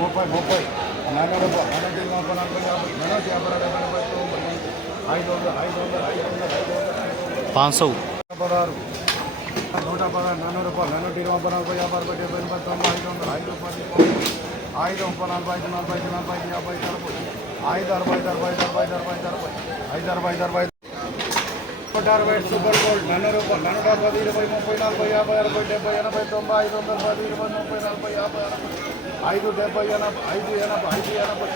ముప్పై ముప్పై నలభై రూపాయలు నలభై ముప్పై నలభై యాభై నలభై యాభై డెబ్బై డెబ్బై తొంభై ఐదు వందలు ఐదు వందలు ఐదు వందలు ఐదు వందలు పాँच सौ పదహారు నూట పదహారు నన్ను రూపాయలు నన్ను ఇరవై నలభై యాభై అరవై డెబ్బై ఎనభై తొంభై ఐదు వందలు ఐదు పది ఐదు ముప్పై నలభై ఐదు నలభై ఐదు నలభై ఐదు యాభై అరవై ఐదు అరవై ఐదు నూట అరవై సూపర్ గోల్డ్ నన్ను రూపాయలు నూట పది ఇరవై ముప్పై నలభై యాభై అరవై డెబ్బై ఎనభై తొంభై ఐదు వందల పది ఇరవై ముప్పై నలభై యాభై అరవై ఐదు డెబ్బై ఎనభై ఐదు ఎనభై ఐదు ఎనభై.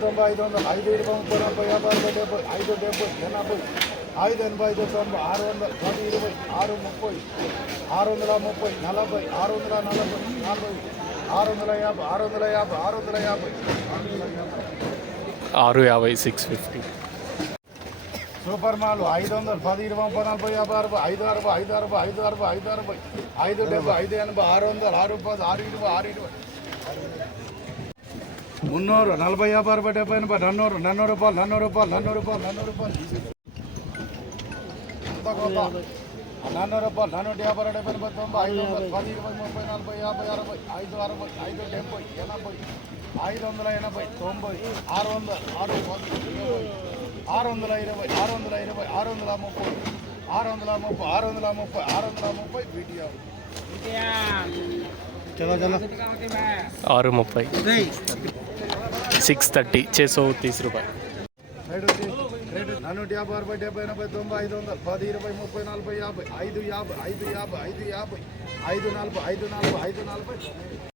తొంభై ఐదు వందల ఐదు ఇరవై ముప్పై నలభై యాభై అరవై డెబ్బై ఐదు డెబ్బై ఎనభై ఐదు ఎనభై ఐదు తొంభై ఆరు వందల పది ఇరవై ఆరు ముప్పై ఆరు వందల ముప్పై నలభై ఆరు వందల నలభై నలభై ఆరు వందల యాభై ఆరు వందల యాభై ఆరు వందల యాభై ఆరు వందల యాభై. ఆరు యాభై యాభై సిక్స్ ఫిఫ్టీ. సూపర్ మాల్ ఐదు వందలు పది ఇరవై ముప్పై నలభై యాభై అరవై ఐదు అరవై ఐదు అరవై ఐదు అరవై ఐదు అరవై ఐదు డెబ్బై ఐదు ఎనభై ఆరు వందలు ఆరు పది ఆరు ఇరవై ఆరు ఇరవై. మున్నూరు నలభై యాభై అరవై డెబ్బై ఎనభై నన్నూరు నన్ను రూపాయలు నన్ను రూపాయలు నన్ను రూపాయలు నన్ను రూపాయలు. నాన్నూరు నానూట యాభై రెండు ఎనభై తొంభై ఐదు వందల పది ఇరవై ముప్పై నలభై యాభై అరవై ఐదు అరవై ఐదు డెబ్బై ఎనభై ఐదు వందల ఎనభై తొంభై ఆరు వందల ఆరు ఆరు వందల ఇరవై ఆరు వందల ఇరవై ఆరు వందల ముప్పై ఆరు వందల ముప్పై ఆరు వందల ముప్పై ఆరు వందల ముప్పై బీటీఆర్ ఆరు ముప్పై. సిక్స్ థర్టీ చేసో తీస్ రూపాయి సైడ్ వచ్చి నూట యాభై అరవై డెబ్బై ఎనభై తొంభై ఐదు వందలు. పది ఇరవై ముప్పై నలభై యాభై. ఐదు యాభై ఐదు యాభై ఐదు యాభై. ఐదు నలభై ఐదు నలభై ఐదు నలభై